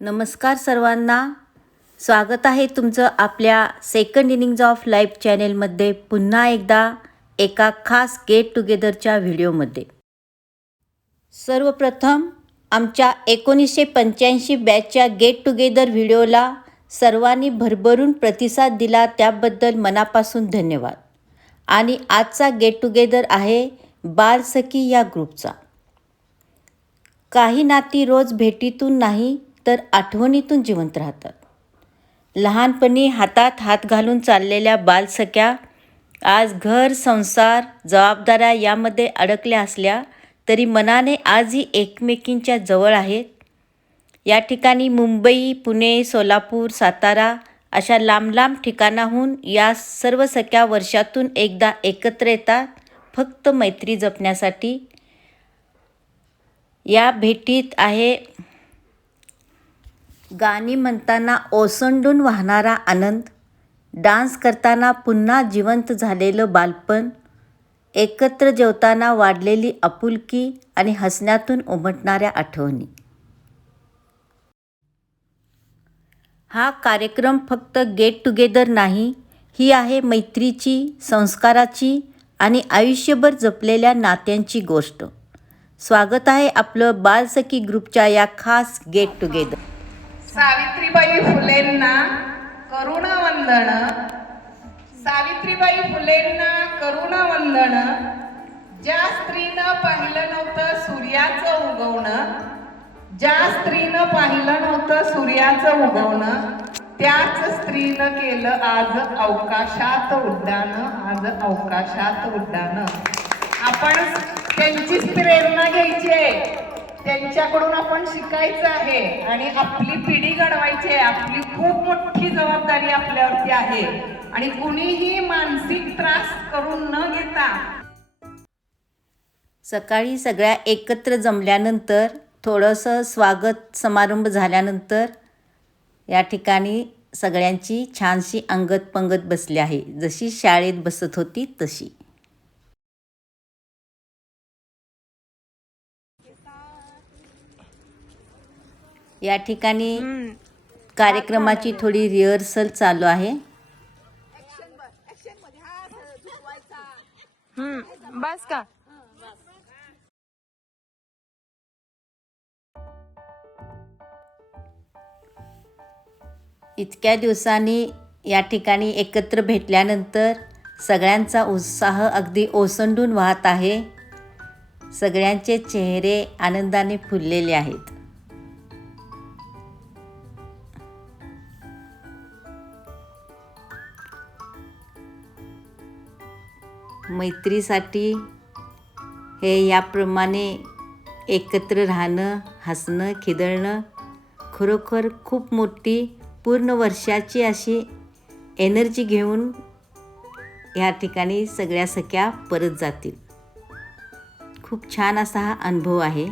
नमस्कार सर्वांना, स्वागत आहे तुमचं आपल्या सेकंड इनिंग्ज ऑफ लाईफ चॅनेलमध्ये पुन्हा एकदा एका खास गेट टुगेदरच्या व्हिडिओमध्ये. सर्वप्रथम आमच्या 1985 बॅचच्या गेट टुगेदर व्हिडिओला सर्वांनी भरभरून प्रतिसाद दिला त्याबद्दल मनापासून धन्यवाद. आणि आजचा गेट टुगेदर आहे बालसखी या ग्रुपचा. काही नाती रोज भेटीतून नाही तर आठवणीतून जिवंत राहतात. लहानपणी हातात हात घालून चाललेल्या बालसख्या आज घर, संसार, जबाबदाऱ्या यामध्ये अडकल्या असल्या तरी मनाने आजही एकमेकींच्या जवळ आहेत. या ठिकाणी मुंबई, पुणे, सोलापूर, सातारा अशा लांब लांब ठिकाणाहून या सर्व सख्या वर्षातून एकदा एकत्र येतात फक्त मैत्री जपण्यासाठी. या भेटीत आहे गाणी म्हणताना ओसंडून वाहणारा आनंद, डान्स करताना पुन्हा जिवंत झालेलं बालपण, एकत्र जेवताना वाढलेली आपुलकी आणि हसण्यातून उमटणाऱ्या आठवणी. हा कार्यक्रम फक्त गेट टुगेदर नाही, ही आहे मैत्रीची, संस्काराची आणि आयुष्यभर जपलेल्या नात्यांची गोष्ट. स्वागत आहे आपलं बालसखी ग्रुपच्या या खास गेट टुगेदर. सावित्रीबाई फुलेंना करुणावंदन. सावित्रीबाई फुलेंना करुणावंदन. ज्या स्त्रीनं पाहिलं नव्हतं सूर्याचं उगवणं, ज्या स्त्रीनं पाहिलं नव्हतं सूर्याचं उगवणं, त्याच स्त्रीनं केलं आज अवकाशात उड्डाण. आज अवकाशात उड्डाण. आपण त्यांचीच प्रेरणा घ्यायची आहे, त्यांच्याकडून आपण शिकायचं आहे आणि आपली पिढी घडवायची आहे. आपली खूप मोठी जबाबदारी आपल्यावरती आहे आणि कुणीही मानसिक त्रास करून न घेता. सकाळी सगळ्या एकत्र जमल्यानंतर थोडंसं स्वागत समारंभ झाल्यानंतर या ठिकाणी सगळ्यांची छानशी अंगत पंगत बसली आहे, जशी शाळेत बसत होती तशी. या ठिकाणी कार्यक्रमाची थोडी रिहर्सल चालू आहे. बस का? इतक्या दिवसांनी या ठिकाणी एकत्र भेटल्यानंतर सगळ्यांचा उत्साह अगदी ओसंडून वाहत आहे. सगळ्यांचे चेहरे आनंदाने फुललेले आहेत. मैत्रीसाठी हे याप्रमाणे एकत्र राहणं, हसणं, खिदळणं खरोखर खूप मोठी पूर्ण वर्षाची अशी एनर्जी घेऊन या ठिकाणी सगळ्या सख्या परत जातील. खूप छान असा हा अनुभव आहे.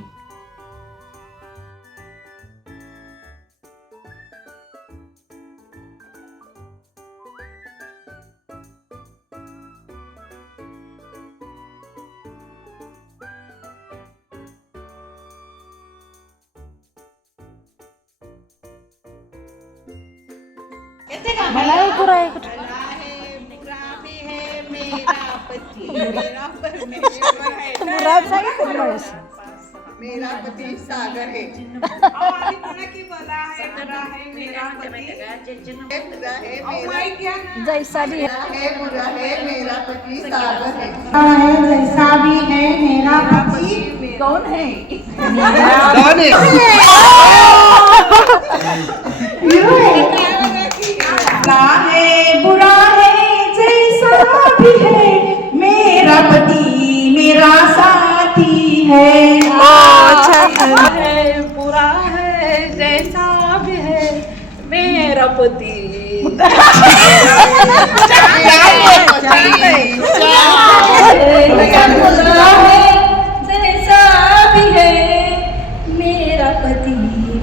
मला पुरा एक मेरा पति सागर है. जैसा भी है मेरा पति सागर है. जैसा भी है मेरा पति. कौन है? कौन है? है बुरा है जैसा भी है मेरा पति मेरा साथी है. है बुरा है जैसा भी है मेरा पति. जैसा भी है मेरा पति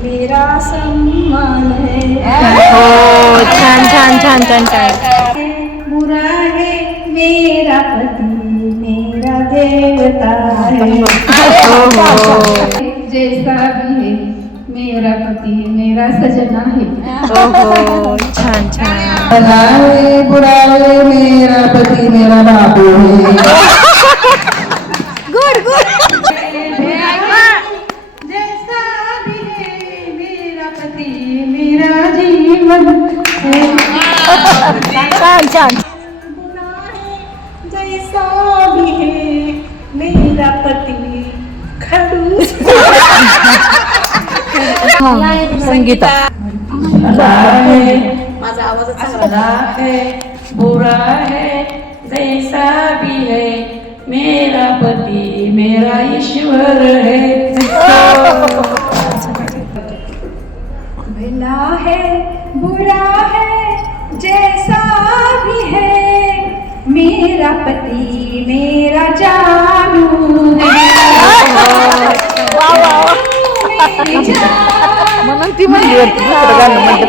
मेरा सम्मान है. छान छान छान छान छान. बुरा है मेरा पति मेरा देवता है. जैसा भी है मेरा पति मेरा सजना है. ओहो छान छान. भला है बुरा है मेरा पति मेरा बाबू है. Good good. जैसा भी है मेरा पति मेरा जीवन है. छान छान. बुरा है जैसा भी है मेरा पति खडूस. संगीता. भला है माझा आवाज भला है बुरा है जैसा भी है मेरा पति मेरा ईश्वर है. भला है बुरा है जैसा भी है मेरा पति मेरा जानू है. मेरी जान म्हणून ती म्हणली वरती दुसरं गाणं म्हणते.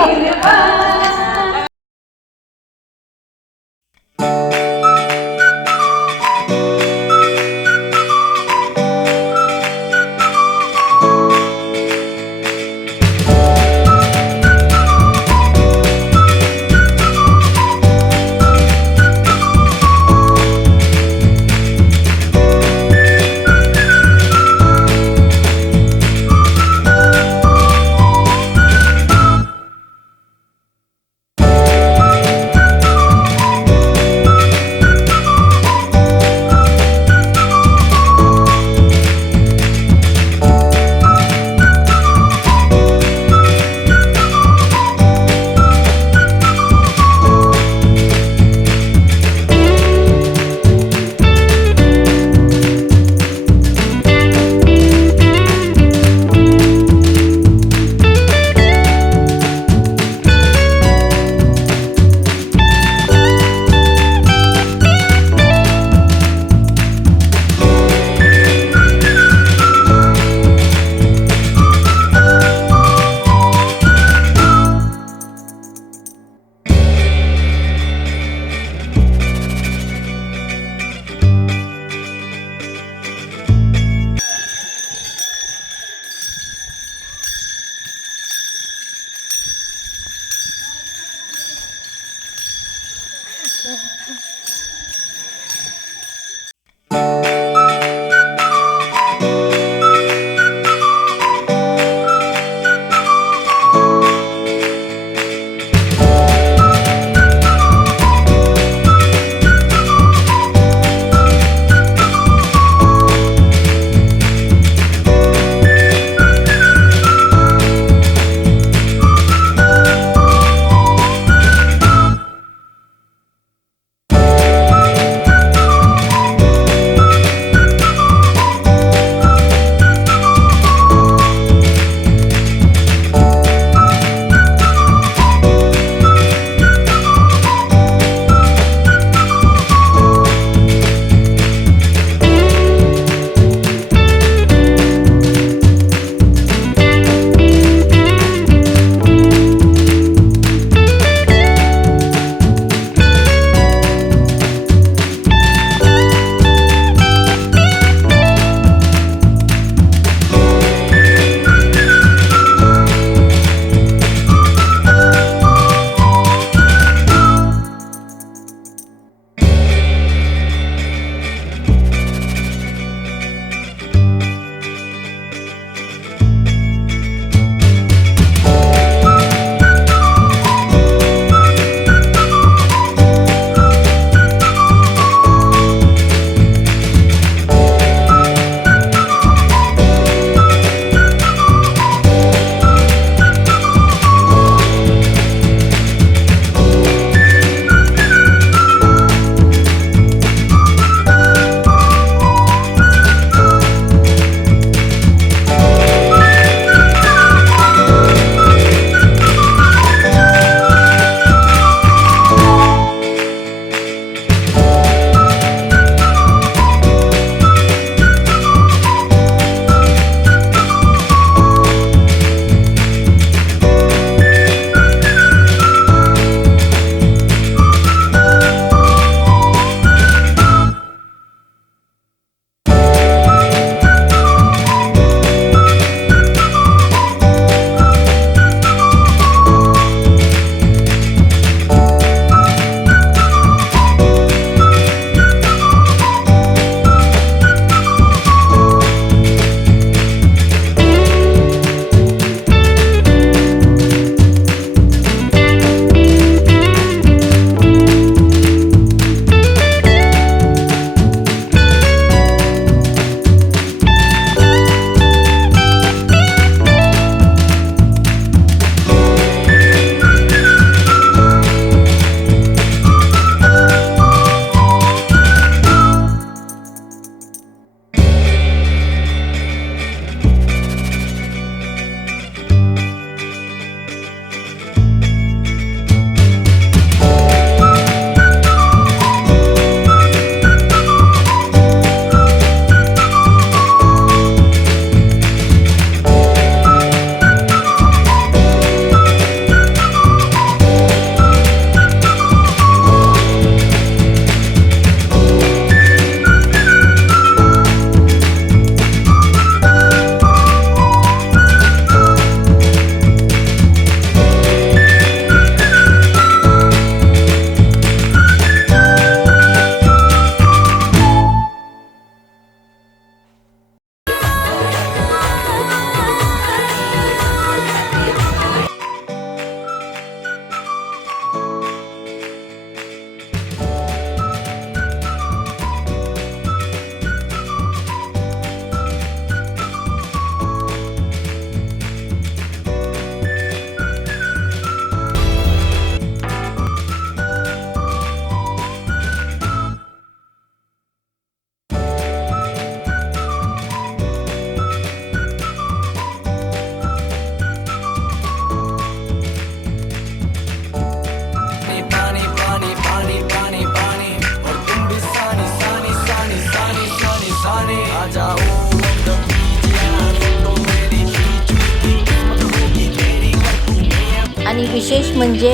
आणि विशेष म्हणजे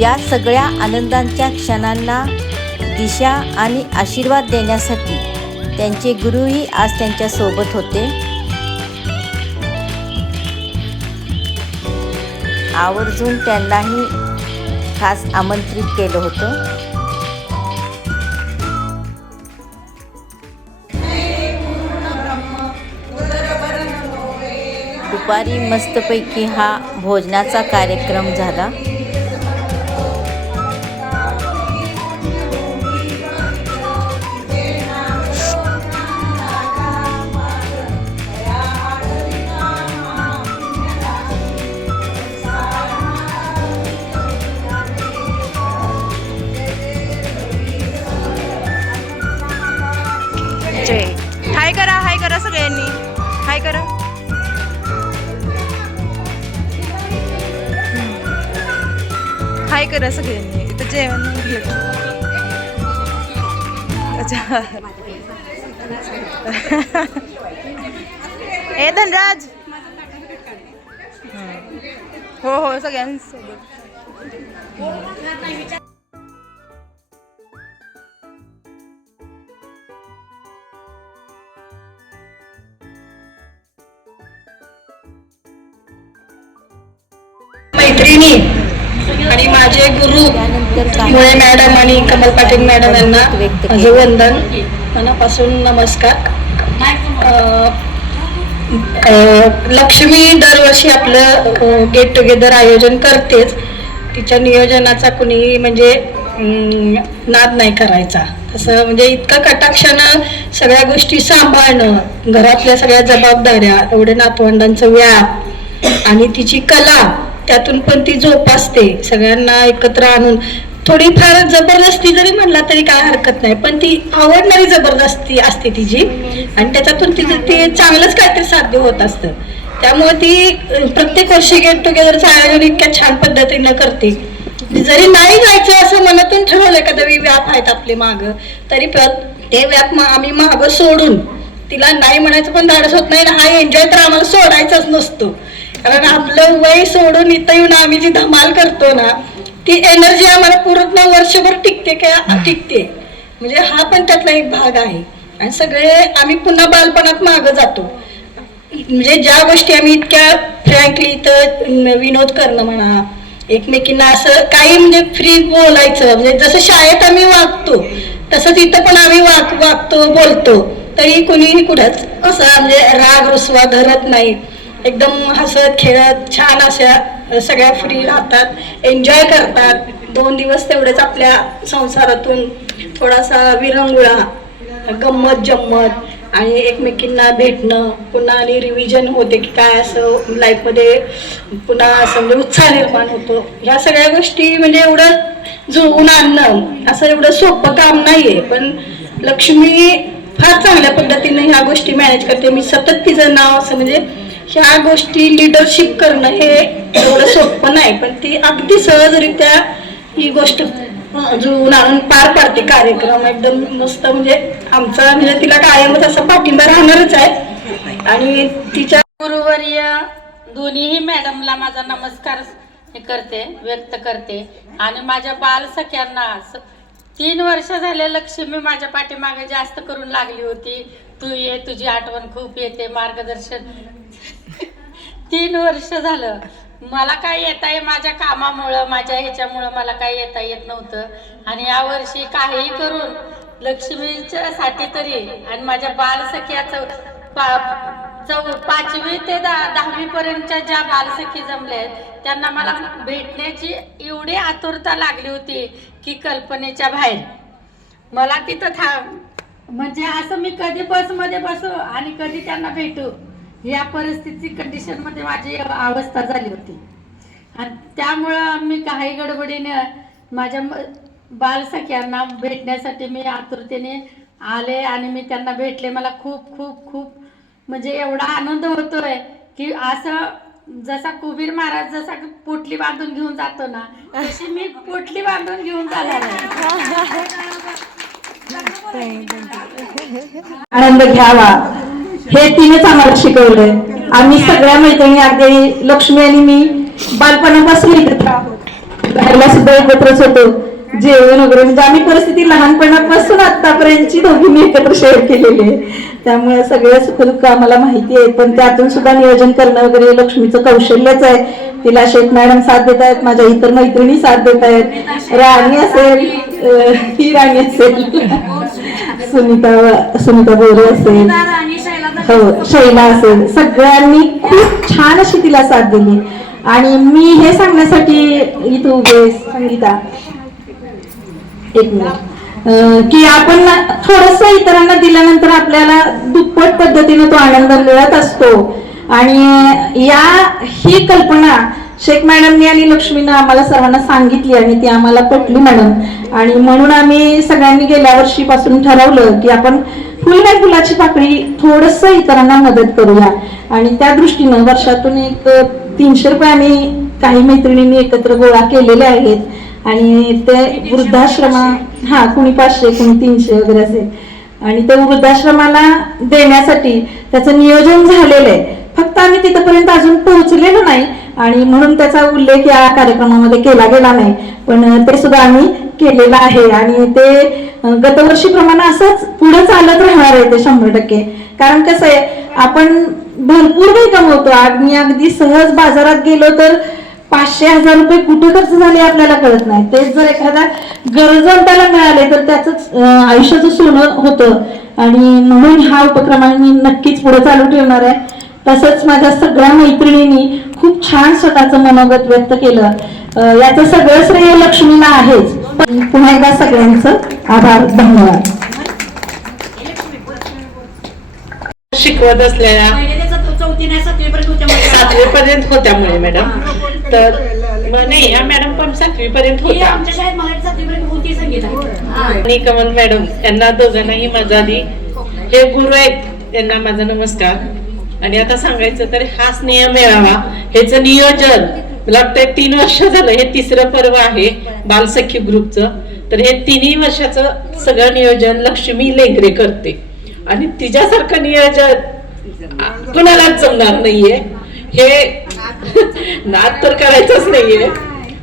या सगळ्या आनंदांच्या क्षणांना दिशा आणि आशीर्वाद देण्यासाठी त्यांचे गुरुही आज त्यांच्यासोबत होते. आवर्जून त्यांनाही खास आमंत्रित केलं होतं. दुपारी मस्तपैकी हा भोजनाचा कार्यक्रम झाला. हाय करा सगळ्यांनी, हाय करा. हाय करा सगळ्यांनी. इथं जेवण अच्छा. ए धनराज. हो हो सगळ्यांसोबत. मैत्रिणी आणि माझे गुरु मुळे मॅडम आणि कमल पाटील मॅडम यांना माझे वंदन, मनापासून नमस्कार. लक्ष्मी दरवर्षी आपलं गेट टुगेदर आयोजन करतेच. तिच्या नियोजनाचा कुणी म्हणजे नाद नाही करायचा. तसं म्हणजे इतकं कटाक्षानं सगळ्या गोष्टी सांभाळणं, घरातल्या सगळ्या जबाबदाऱ्या, एवढे नातवंडांचं व्याप आणि तिची कला त्यातून पण ती जोपासते. सगळ्यांना एकत्र आणून थोडीफार जबरदस्ती जरी म्हणला तरी काय हरकत नाही, पण ती आवडणारी जबरदस्ती असते तिची आणि त्याच्यातून ते चांगलंच काहीतरी साध्य होत असतं. त्यामुळे ती प्रत्येक वर्षी गेट टुगेदरचं आयोजन इतक्या छान पद्धतीनं करते. जरी नाही जायचं असं मनातून ठरवलं कधी व्याप आहेत आपले मागं, तरी ते व्याप आम्ही मागं सोडून तिला नाही म्हणायचं पण धाडस होत नाही. हा एन्जॉय तर आम्हाला सोडायचाच नसतो, कारण आपलं वय सोडून इथं येऊन आम्ही जी धमाल करतो ना, ती एनर्जी आम्हाला पूर्ण वर्षभर टिकते का टिकते. म्हणजे हा पण त्यातला एक भाग आहे. आणि सगळे आम्ही पुन्हा बालपणात मागं जातो. म्हणजे ज्या गोष्टी आम्ही इतक्या फ्रँकली इथं विनोद करणं म्हणा, एकमेकींना असं काही म्हणजे फ्री बोलायचं, म्हणजे जसं शाळेत आम्ही वागतो तसंच इथं पण आम्ही वागतो बोलतो. तरी कुणीही कुठंच असं म्हणजे राग रुसवा धरत नाही. एकदम हसत खेळत छान अशा सगळ्या फ्री राहतात, एन्जॉय करतात. 2 दिवस तेवढेच आपल्या संसारातून थोडासा विरंगुळा, गंमत जम्मत आणि एकमेकींना भेटणं, पुन्हा आणि रिव्हिजन होते की काय असं लाईफमध्ये पुन्हा असं म्हणजे उत्साह निर्माण होतो. ह्या सगळ्या गोष्टी म्हणजे एवढं जुळवून आणणं असं एवढं सोपं काम नाहीये, पण लक्ष्मी फार चांगल्या पद्धतीने ह्या गोष्टी मॅनेज करते. मी सतत तिचं नाव असं म्हणजे ह्या गोष्टी लिडरशिप करणं हे एवढं सोपं नाही, पण ती अगदी सहजरित्या ही गोष्ट जुळवून आणून पार पाडते कार्यक्रम एकदम मस्त. म्हणजे आमचा म्हणजे तिला कायमच असा पाठिंबा राहणारच आहे. आणि तिच्या गुरुवर्य दोन्हीही मॅडमला माझा नमस्कार व्यक्त करते. आणि माझ्या बालसख्यांना 3 वर्ष झाले लक्ष्मी माझ्या पाठीमागे जास्त करून लागली होती. तू ये, तुझी आठवण खूप येते, मार्गदर्शन. 3 वर्ष झालं. मला काय येता आहे माझ्या कामामुळं, माझ्या ह्याच्यामुळं मला काय येता येत नव्हतं. आणि यावर्षी काहीही करून लक्ष्मीच्या साठी तरी आणि माझ्या बालसख्याचं 5वी ते 10वी पर्यंतच्या ज्या बालसखी जमल्या आहेत त्यांना मला भेटण्याची एवढी आतुरता लागली होती की कल्पनेच्या बाहेर. मला तिथं म्हणजे असं मी कधी बसमध्ये बसू आणि कधी त्यांना भेटू या परिस्थिती कंडिशनमध्ये माझी अवस्था झाली होती. आणि त्यामुळं मी काही गडबडीने माझ्या बालसख्यांना भेटण्यासाठी मी आतुरतेने आले आणि मी त्यांना भेटले. मला खूप खूप खूप म्हणजे एवढा आनंद होतोय की असं जसा कुबीर महाराज जसा पोटली बांधून घेऊन जातो ना, तशी मी पोटली बांधून घेऊन जाणार आहे. आनंद घ्यावा हे तिनेच आम्हाला शिकवलंय. आम्ही सगळ्या मैत्रिणी अगदी लक्ष्मी आणि मी बालपणापासून एकत्र आहोत, राहायला सुद्धा एकत्रच होतो, जेवण वगैरे म्हणजे आम्ही परिस्थिती लहानपणापासून आतापर्यंतची दोघींनी एकत्र शेअर केलेली आहे. त्यामुळे सगळ्या सुखदुःख आम्हाला माहिती आहे. पण त्यातून सुद्धा नियोजन करणं वगैरे लक्ष्मीचं कौशल्यच आहे. तिला शेख मॅडम साथ देत आहेत, माझ्या इतर मैत्रिणी साथ देत आहेत. राणी असेल, ही राणी असेल, सुनीता बोरे असेल, हो शैला असेल, सगळ्यांनी खूप छान अशी तिला साथ दिली. आणि मी हे सांगण्यासाठी इथं उभे संगीता एक मिनिट की आपण थोडस इतरांना दिल्यानंतर आपल्याला दुप्पट पद्धतीने तो आनंद मिळत असतो. आणि ही कल्पना शेख मॅडमनी आणि लक्ष्मीनं आम्हाला सर्वांना सांगितली आणि ती आम्हाला पटली मॅडम. आणि म्हणून आम्ही सगळ्यांनी गेल्या वर्षीपासून ठरवलं की आपण फुल नाही फुलाची पाकळी थोडस इतरांना मदत करूया. आणि त्या दृष्टीनं वर्षातून एक 300 रुपये आम्ही काही मैत्रिणींनी एकत्र गोळा केलेले आहेत. आणि ते वृद्धाश्रमा कुणी 500 कुणी 300 वगैरे असेल. आणि ते वृद्धाश्रमाला देण्यासाठी त्याचं नियोजन झालेलं आहे. फक्त आम्ही तिथपर्यंत अजून पोहोचलेलो नाही आणि म्हणून त्याचा उल्लेख या कार्यक्रमामध्ये केला गेला नाही. पण ते सुद्धा आम्ही केलेलं आहे. आणि ते गतवर्षीप्रमाणे असंच पुढे चालत राहणार आहे ते 100%. कारण कसं आहे, आपण भरपूर काही कमवतो. मी अगदी सहज बाजारात गेलो तर 500-1000 रुपये कुठे खर्च झाले आपल्याला कळत नाही. तेच जर एखादा गरजवंताला मिळाले तर त्याच आयुष्याचं सोनं होतं. आणि म्हणून हा उपक्रम मी नक्कीच पुढे चालू ठेवणार आहे. तसंच माझ्या सगळ्या मैत्रिणींनी खूप छान स्वतःचं मनोगत व्यक्त केलं. याचं सगळं श्रेय लक्ष्मीला आहेच. पुन्हा एकदा सगळ्यांचं आभार, धन्यवाद. शिकवत असलेल्या 7वी पर्यंत होत्यामुळे मॅडम, तर नाही या मॅडम पण 7वी पर्यंत होत्या. आणि कमल मॅडम यांना दोघांनाही माझा आधी हे गुरु आहेत, त्यांना माझा नमस्कार. आणि आता सांगायचं तर हा स्नेह मेळावा ह्याच नियोजन मला वाटतं 3 वर्ष झालं. हे 3रं पर्व आहे बालसखी ग्रुपचं. तर हे 3ही वर्षाचं सगळं नियोजन लक्ष्मी लेंगरे करते. आणि तिच्यासारखं नियोजन कुणालाच जमणार नाहीये. हे नाद तर करायचंच नाहीये,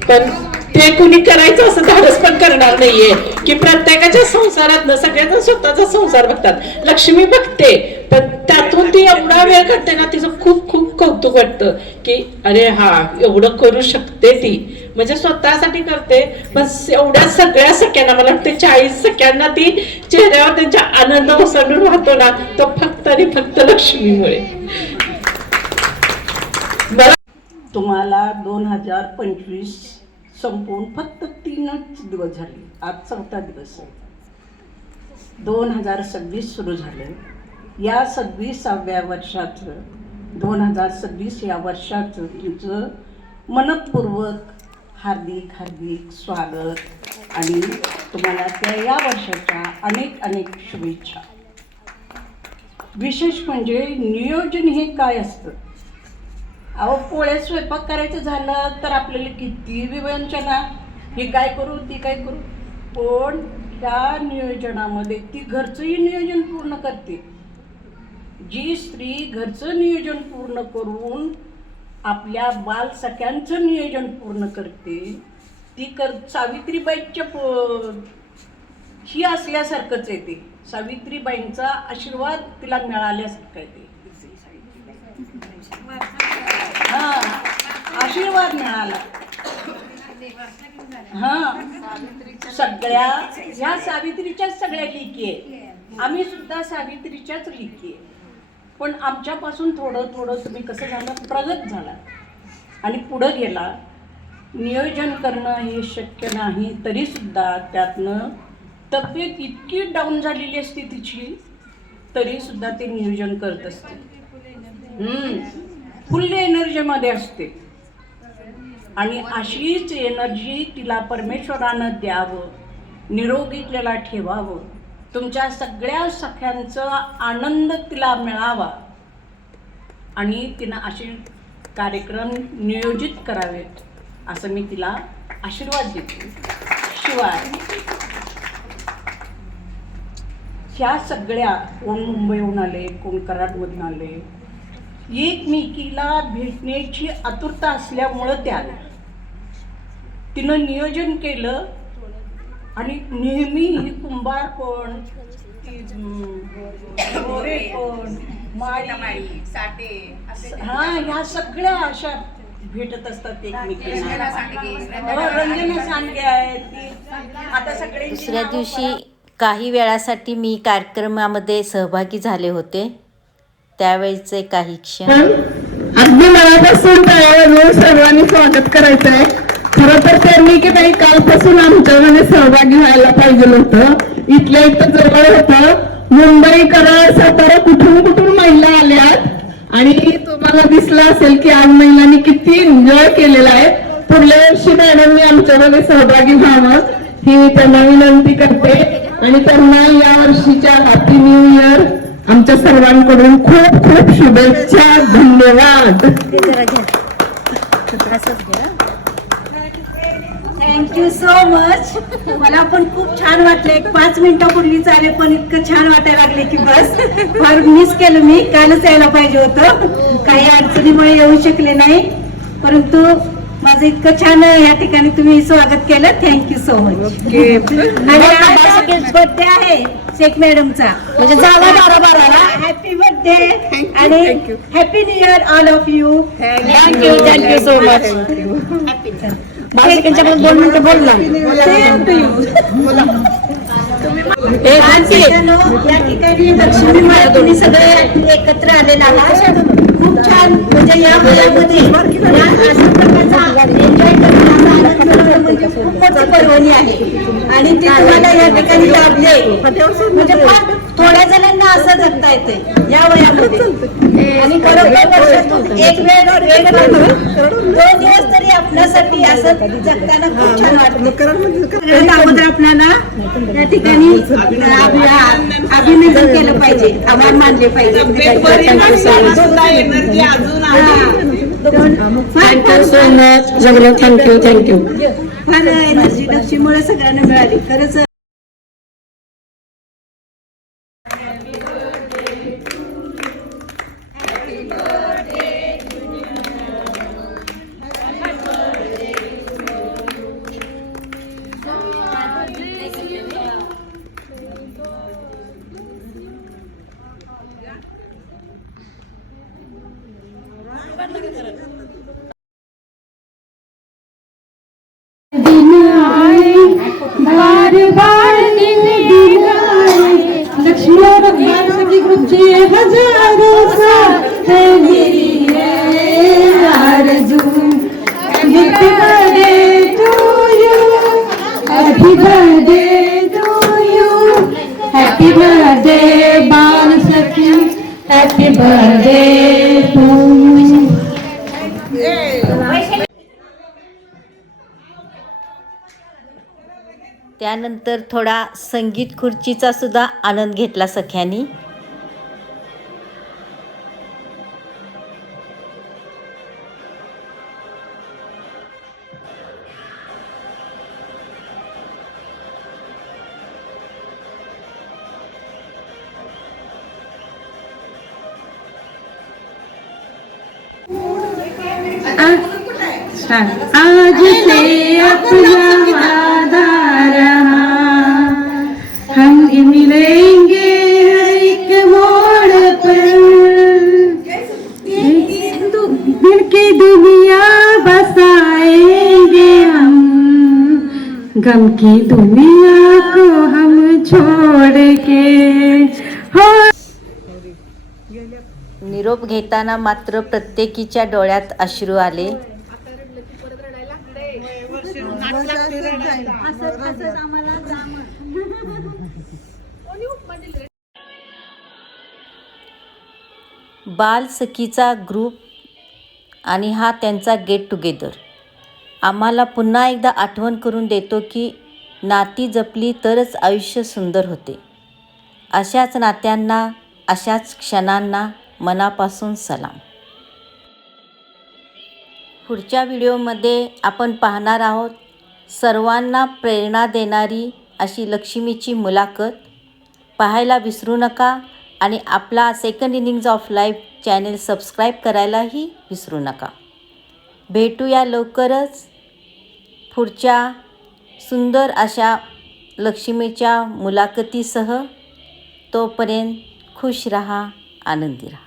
पण ते कुणी करायचं असं धाडस पण करणार नाहीये की प्रत्येकाच्या संसारात सगळ्यांना स्वतःचा संसार बघतात. लक्ष्मी बघते पण त्यातून ती एवढा वेळ करते ना, तिचं खूप खूप कौतुक वाटतं की अरे हा एवढं करू शकते ती. म्हणजे स्वतःसाठी करते पण एवढ्या सगळ्या सख्यांना, मला वाटते 40 सख्यांना ती चेहऱ्यावर त्यांच्या आनंद ओसंडून राहतो ना, तो फक्त आणि फक्त लक्ष्मीमुळे. तुम्हाला 2025 संपून फक्त 3च दिवस झाले. आज 4था दिवस आहे. 2026 सुरू झालं. या 26व्या वर्षाचं 2026 या वर्षाचं तुमचं मनपूर्वक हार्दिक हार्दिक स्वागत आणि तुम्हाला या वर्षाच्या अनेक अनेक शुभेच्छा. विशेष म्हणजे नियोजन हे काय असतं. अहो पोळ्या स्वयंपाक करायचं झालं तर आपल्याला किती विवंचना, हे काय करू ती काय करू. पण त्या नियोजनामध्ये ती घरचंही नियोजन पूर्ण करते. जी स्त्री घरचं नियोजन पूर्ण करून आपल्या बालसख्यांचं नियोजन पूर्ण करते ती सावित्रीबाईच्या ही असल्यासारखंच आहे. ते सावित्रीबाईंचा आशीर्वाद तिला मिळाल्यासारखं आहे. ते आशीर्वाद मिळाला. सगळ्या ह्या सावित्रीच्याच सगळ्या लेकी आहे. आम्ही सुद्धा सावित्रीच्याच लेकी आहे. पण आमच्यापासून थोडं थोडं तुम्ही कसं झालं, प्रगत झाला आणि पुढं गेला. नियोजन करणं हे शक्य नाही तरी सुद्धा त्यातनं तब्येत इतकी डाऊन झालेली असते तिची, तरी सुद्धा ते नियोजन करत असते. फुल एनर्जीमध्ये असते. आणि अशीच एनर्जी तिला परमेश्वरानं द्यावं, निरोगी तिला ठेवावं, तुमच्या सगळ्या सख्यांचा आनंद तिला मिळावा आणि तिनं असे कार्यक्रम नियोजित करावेत असं मी तिला आशीर्वाद देते. शिवाय ह्या सगळ्या कोण मुंबईहून आले, कोण कराडमधून आले, एकमेकीला भेटण्याची आतुरता असल्यामुळं त्या आल्या. तिनं नियोजन केलं आणि नेहमी ही कुंभार पण मोरे पण माळी साठे हा ह्या सगळ्या अशा भेटत असतात एकमेकींना. रंजना सांडगे आहेत ती आता सगळे. दुसऱ्या दिवशी काही वेळासाठी मी कार्यक्रमामध्ये सहभागी झाले होते. त्यावेळेचे काही क्षण. अगदी मनापासून टाळ्या सर्वांनी स्वागत करायचं आहे. खरं तर त्यांनी की नाही कालपासून आमच्यामध्ये सहभागी व्हायला पाहिजे होतं. इथल्या इथं जवळ होतं. मुंबई कराड सातारा कुठून महिला आल्यात आणि तुम्हाला दिसलं असेल की आज महिलांनी किती एन्जॉय केलेला आहे. पुढल्या वर्षी मॅडमनी आमच्यामध्ये सहभागी व्हावं ही त्यांना विनंती करते आणि त्यांना या वर्षीच्या हॅपी न्यू इयर आमच्या सर्वांकडून खूप खूप शुभेच्छा. धन्यवाद. Thank you so much. मला पण खूप छान वाटलं. एक 5 मिनिटापूर्वीच आले पण इतकं छान वाटायला लागले की बस. फार मिस केलं मी. कालच यायला पाहिजे होतं. काही अडचणीमुळे येऊ शकले नाही परंतु माझं इतकं छान या ठिकाणी तुम्ही स्वागत केलं. Thank you so much. आणि आज बर्थडे आहे शेख मॅडमचा म्हणजे जावा 12/12ला. हॅपी बर्थडे आणि happy new year all of you. Thank you so much. बालसखींच्या पण 2 मिनिटं बोलला. Same to you. या ठिकाणी लक्ष्मी माता तुम्ही सगळे एकत्र आलेला आहात. खूप छान म्हणजे या वयामध्ये अशा प्रकारचा एन्जॉय करणं म्हणजे खूपच पर्वणी आहे आणि ते तुम्हाला या ठिकाणी लाभले म्हणजे फार थोड्या जणांना असं जगता येते या वयामध्ये. आणि बरोबर वर्षातून एक वेळ 2 दिवस तरी आपल्यासाठी असं जगताना खूप छान वाटतं. अगोदर आपल्याला या ठिकाणी अभिनंदन केलं पाहिजे. आभार मानले पाहिजे. थँक्यू. फार एनर्जी लक्ष्मीमुळे सगळ्यांना मिळाली खरंच. लक्ष्मी बालसखी ग्रुपचे हजारों साथ है मेरी आरज़ू. Happy birthday to you. Happy birthday to you. Happy birthday बालसखी. Happy birthday to. त्यानंतर थोडा संगीत खुर्चीचा सुद्धा आनंद घेतला सख्यांनी. आज से अपना वादा रहा. हम मिलेंगे एक मोड़ पर. दिल की दुनिया बसाएंगे हम. गम की दुनिया को हम छोड़ के. हो. निरोप घेताना मात्र प्रत्येकीच्या डोळ्यात अश्रू आले. बालसखीचा ग्रुप आणि हा त्यांचा गेट टुगेदर आम्हाला पुन्हा एकदा आठवण करून देतो की नाती जपली तरच आयुष्य सुंदर होते. अशाच नात्यांना, अशाच क्षणांना मनापासून सलाम. पुढच्या व्हिडिओमध्ये आपण पाहणार आहोत सर्वांना प्रेरणा देणारी अशी लक्ष्मीची मुलाखत. पाहायला विसरू नका आणि आपला second innings of life channel subscribe करायलाही विसरू नका. भेटूया लवकरच पुढच्या सुंदर अशा लक्ष्मीच्या मुलाखतीसह. तोपर्यंत खुश रहा, आनंदी रहा.